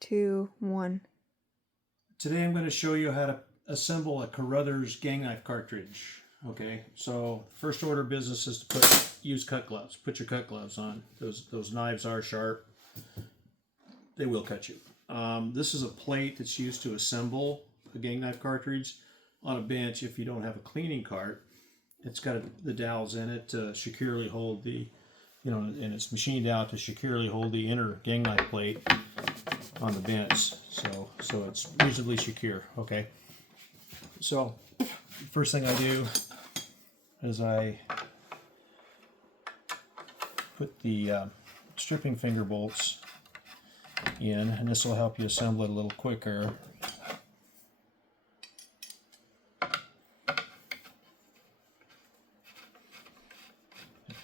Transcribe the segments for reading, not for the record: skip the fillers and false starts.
2, 1. Today I'm going to show you how to assemble a Carruthers gang knife cartridge. Okay, so first order of business is to use cut gloves. Put your cut gloves on. Those knives are sharp. They will cut you. This is a plate that's used to assemble a gang knife cartridge on a bench. If you don't have a cleaning cart, it's got the dowels in it to securely hold the, and it's machined out to securely hold the inner gang knife plate on the bench, so it's reasonably secure. Okay, so first thing I do is I put the stripping finger bolts in, and this will help you assemble it a little quicker.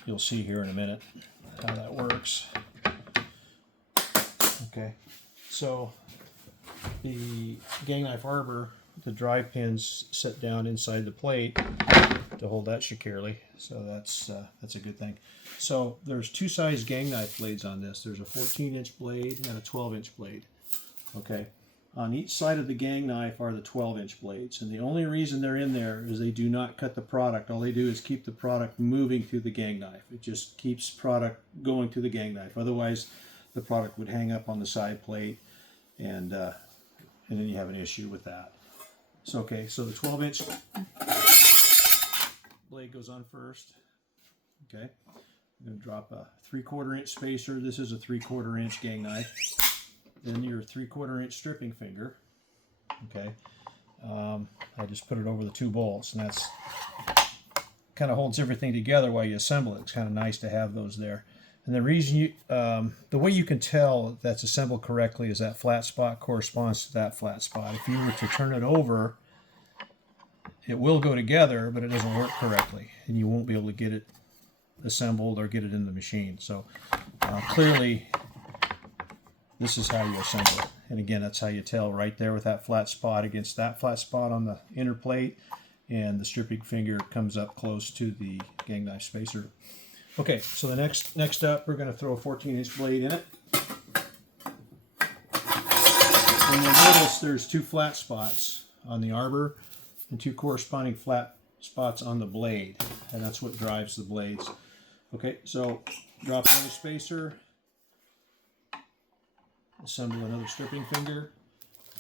You'll see here in a minute how that works. Okay, so the gang knife arbor, the drive pins sit down inside the plate to hold that securely, so that's a good thing. So there's two size gang knife blades on this. There's a 14-inch blade and a 12-inch blade. Okay, on each side of the gang knife are the 12-inch blades, and the only reason they're in there is they do not cut the product. All they do is keep the product moving through the gang knife. It just keeps product going through the gang knife. Otherwise, the product would hang up on the side plate, and then you have an issue with that. So okay, so the 12-inch blade goes on first. Okay, I'm going to drop a 3/4 inch spacer. This is a 3/4 inch gang knife. Then your 3/4 inch stripping finger. Okay, I just put it over the two bolts, and that's kind of holds everything together while you assemble it. It's kind of nice to have those there. And the reason you, the way you can tell that's assembled correctly is that flat spot corresponds to that flat spot. If you were to turn it over, it will go together, but it doesn't work correctly, and you won't be able to get it assembled or get it in the machine. So clearly, this is how you assemble it. And again, that's how you tell right there with that flat spot against that flat spot on the inner plate, and the stripping finger comes up close to the gang knife spacer. Okay, so the next up, we're going to throw a 14-inch blade in it. And you'll notice there's two flat spots on the arbor and two corresponding flat spots on the blade, and that's what drives the blades. Okay, so drop another spacer, assemble another stripping finger,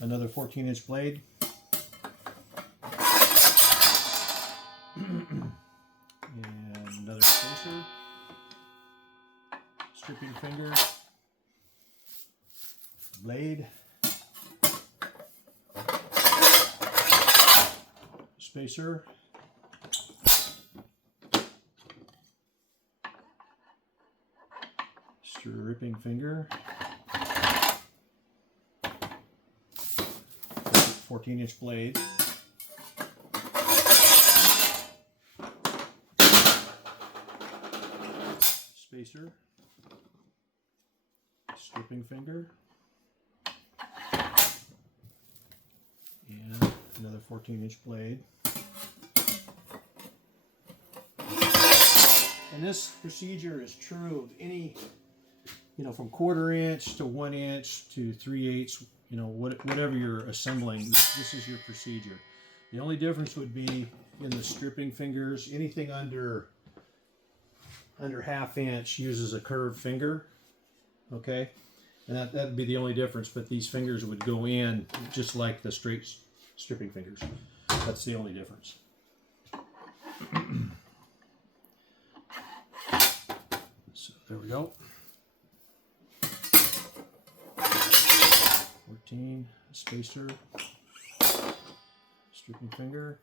another 14-inch blade, and another spacer, stripping finger, blade, spacer, stripping finger, 14-inch blade, spacer, stripping finger, and another 14-inch blade. And this procedure is true of any, from 1/4 inch to 1 inch to 3/8, whatever you're assembling, this is your procedure. The only difference would be in the stripping fingers. Anything under 1/2 inch uses a curved finger, okay? And that'd be the only difference, but these fingers would go in just like the straight stripping fingers. That's the only difference. So there we go. 14, spacer, stripping finger,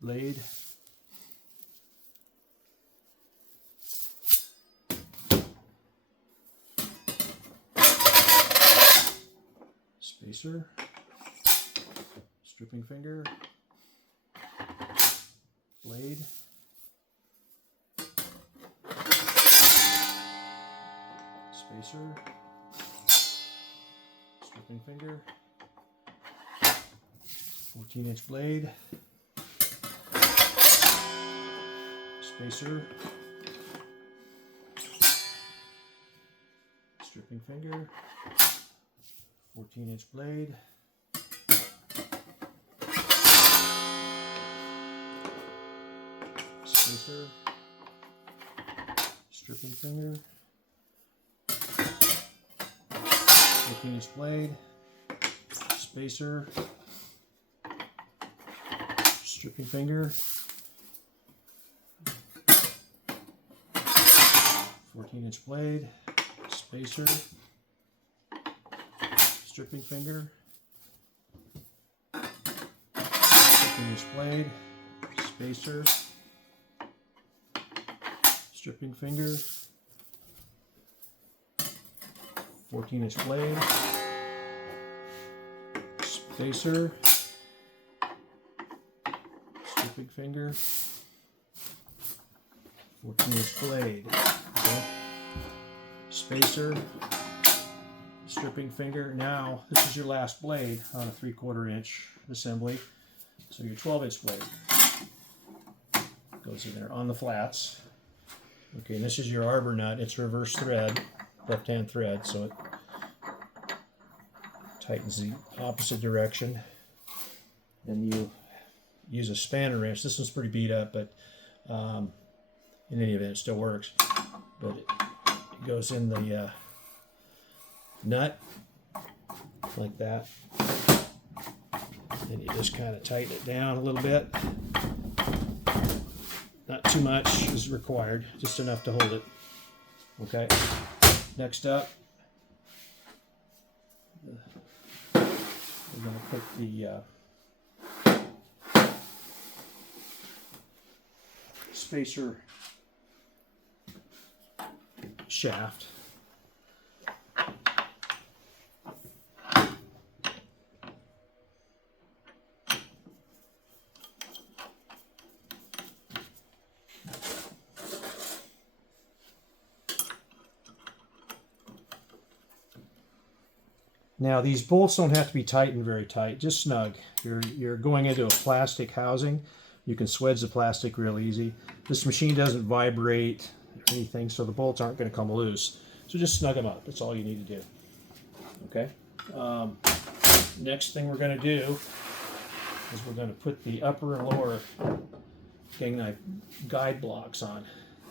blade, spacer, stripping finger, blade, spacer, stripping finger, 14-inch blade, spacer, stripping finger, 14-inch blade. Spacer. Stripping finger. 14-inch blade. Spacer. Stripping finger. 14-inch blade. Spacer. Stripping finger. 14-inch blade. Spacer. Stripping finger. 14-inch blade. Spacer. Stripping finger. 14-inch blade. Okay. Spacer. Stripping finger. Now, this is your last blade on a 3/4 inch assembly. So your 12-inch blade goes in there on the flats. Okay, and this is your arbor nut. It's reverse thread, left-hand thread, so it tightens the opposite direction. And you use a spanner wrench. This one's pretty beat up, but in any event, it still works. But it goes in the nut like that. And you just kind of tighten it down a little bit. Not too much is required, just enough to hold it. Okay. Next up, we're going to put the spacer shaft. Now these bolts don't have to be tightened very tight, just snug. You're going into a plastic housing. You can swedge the plastic real easy. This machine doesn't vibrate or anything, so the bolts aren't going to come loose. So just snug them up. That's all you need to do. Okay. Next thing we're going to do is we're going to put the upper and lower gang knife guide blocks on.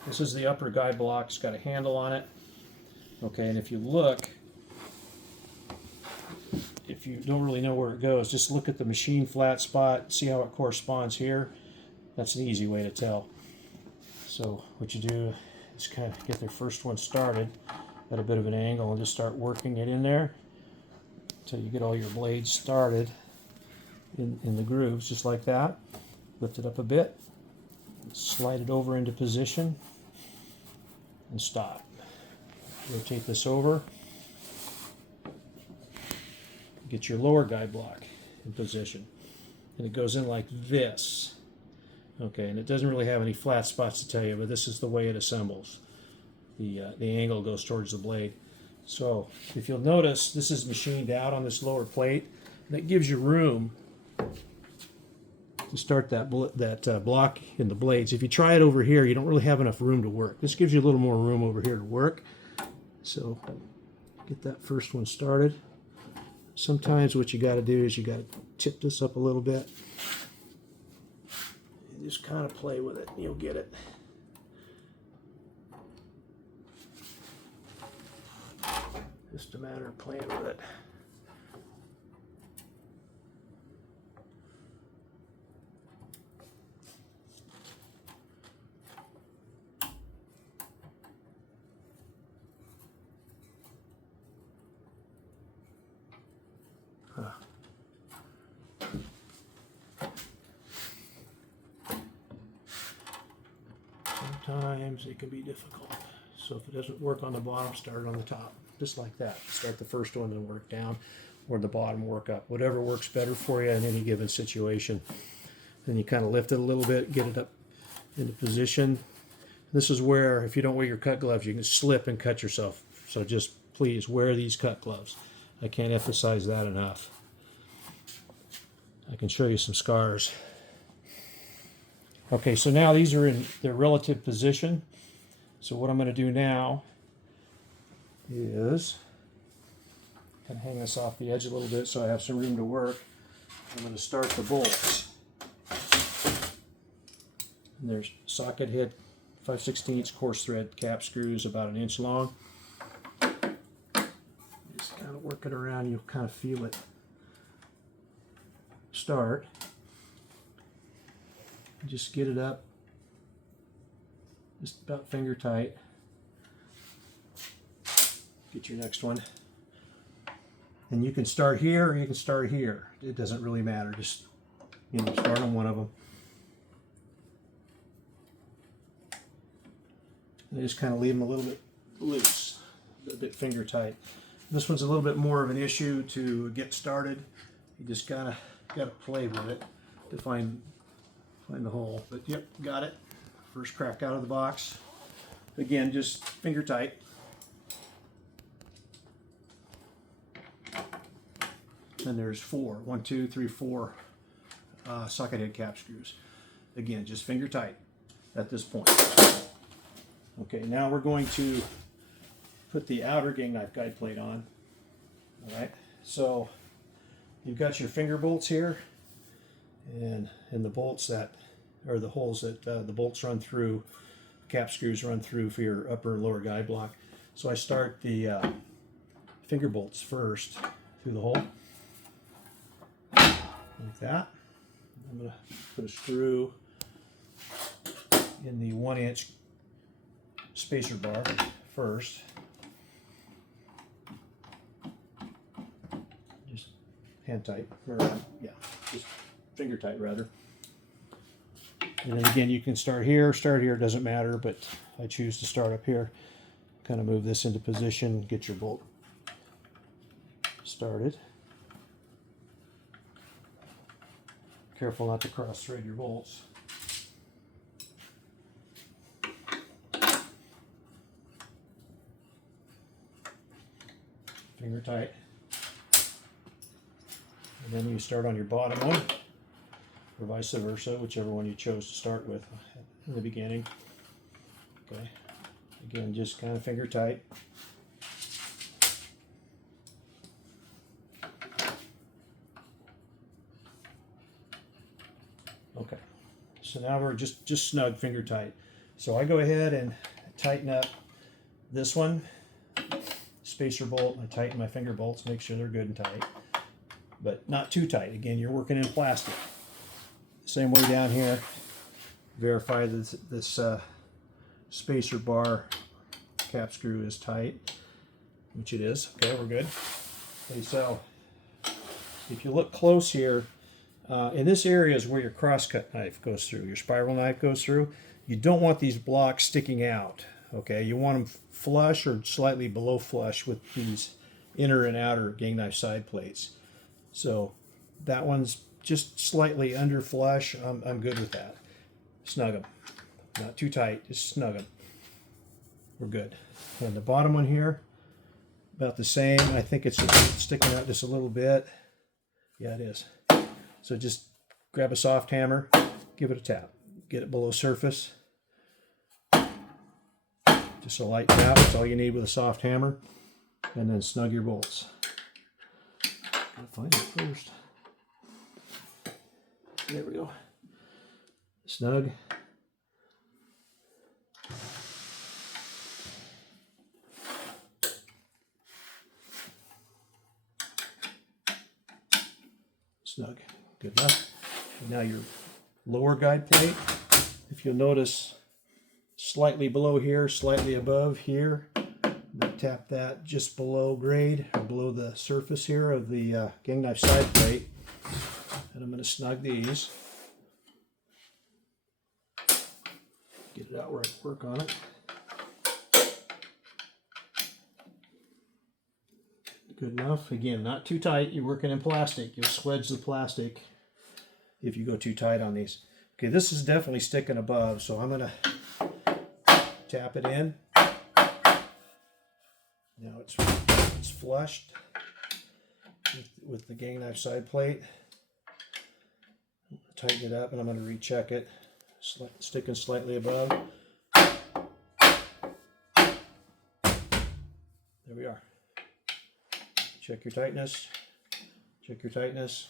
This is the upper guide block. It's got a handle on it. Okay, and if you look, if you don't really know where it goes, just look at the machine flat spot, see how it corresponds here. That's an easy way to tell. So what you do is kind of get the first one started at a bit of an angle and just start working it in there until you get all your blades started in the grooves, just like that. Lift it up a bit, slide it over into position, and stop. Rotate this over. Get your lower guide block in position, and it goes in like this. Okay, and it doesn't really have any flat spots to tell you, but this is the way it assembles. The angle goes towards the blade. So if you'll notice, this is machined out on this lower plate, and it gives you room to start that block in the blades. If you try it over here, you don't really have enough room to work. This gives you a little more room over here to work. So get that first one started. Sometimes what you got to do is you got to tip this up a little bit and just kind of play with it and you'll get it. Just a matter of playing with it. Sometimes it can be difficult. So if it doesn't work on the bottom, start it on the top. Just like that. Start the first one and work down, or the bottom, work up. Whatever works better for you in any given situation. Then you kind of lift it a little bit, get it up into position. This is where, if you don't wear your cut gloves, you can slip and cut yourself. So just please wear these cut gloves. I can't emphasize that enough. I can show you some scars. Okay, so now these are in their relative position. So what I'm going to do now is Kind of hang this off the edge a little bit so I have some room to work. I'm going to start the bolts. And there's socket head 5/16 coarse thread cap screws about 1 inch long. Just kind of work it around, you'll kind of feel it start. Just get it up just about finger tight. Get your next one. And you can start here or you can start here. It doesn't really matter. Just, you know, start on one of them. And just kind of leave them a little bit loose, a bit finger tight. This one's a little bit more of an issue to get started. You just gotta play with it to find the hole. But yep, got it. First crack out of the box. Again, just finger tight. And there's 4, 1, 2, 3, 4 socket head cap screws. Again, just finger tight at this point. Okay, now we're going to put the outer gang knife guide plate on. All right, so you've got your finger bolts here, and the bolts that are the holes that the bolts run through, cap screws run through for your upper and lower guide block. So I start the finger bolts first through the hole. Like that. I'm going to put a screw in the 1 inch spacer bar first. Just hand tight, or yeah, just finger tight rather. And then again, you can start here, doesn't matter, but I choose to start up here. Kind of move this into position, get your bolt started. Careful not to cross thread your bolts. Finger tight. And then you start on your bottom one, or vice versa, whichever one you chose to start with in the beginning. Okay. Again, just kind of finger tight. Okay, so now we're just snug finger tight. So I go ahead and tighten up this one, spacer bolt, and I tighten my finger bolts, make sure they're good and tight, but not too tight. Again, you're working in plastic. Same way down here, verify that this spacer bar cap screw is tight, which it is. Okay, we're good. Okay, so if you look close here, in this area is where your crosscut knife goes through, your spiral knife goes through. You don't want these blocks sticking out, okay? You want them flush or slightly below flush with these inner and outer gang knife side plates. So that one's just slightly under flush. I'm good with that. Snug them. Not too tight, just snug them. We're good. And the bottom one here, about the same. I think it's sticking out just a little bit. Yeah, it is. So just grab a soft hammer, give it a tap, get it below surface. Just a light tap, that's all you need with a soft hammer. And then snug your bolts. Gotta find it first. There we go. Snug. Snug. Good enough. And now your lower guide plate, if you'll notice, slightly below here, slightly above here. Tap that just below grade, or below the surface here of the gang knife side plate. And I'm going to snug these. Get it out where I can work on it. Good enough. Again, not too tight. You're working in plastic. You'll swedge the plastic if you go too tight on these. Okay, this is definitely sticking above, so I'm going to tap it in. Now it's flushed with the gang knife side plate. Tighten it up, and I'm going to recheck it. Sticking slightly above. There we are. check your tightness, check your tightness.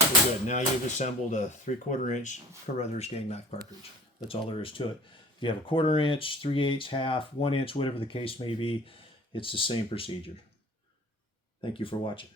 Very good. Now you've assembled a 3/4 inch Carruthers gang knife cartridge. That's all there is to it. If you have a 1/4 inch, 3/8, half, 1 inch, whatever the case may be, it's the same procedure. Thank you for watching.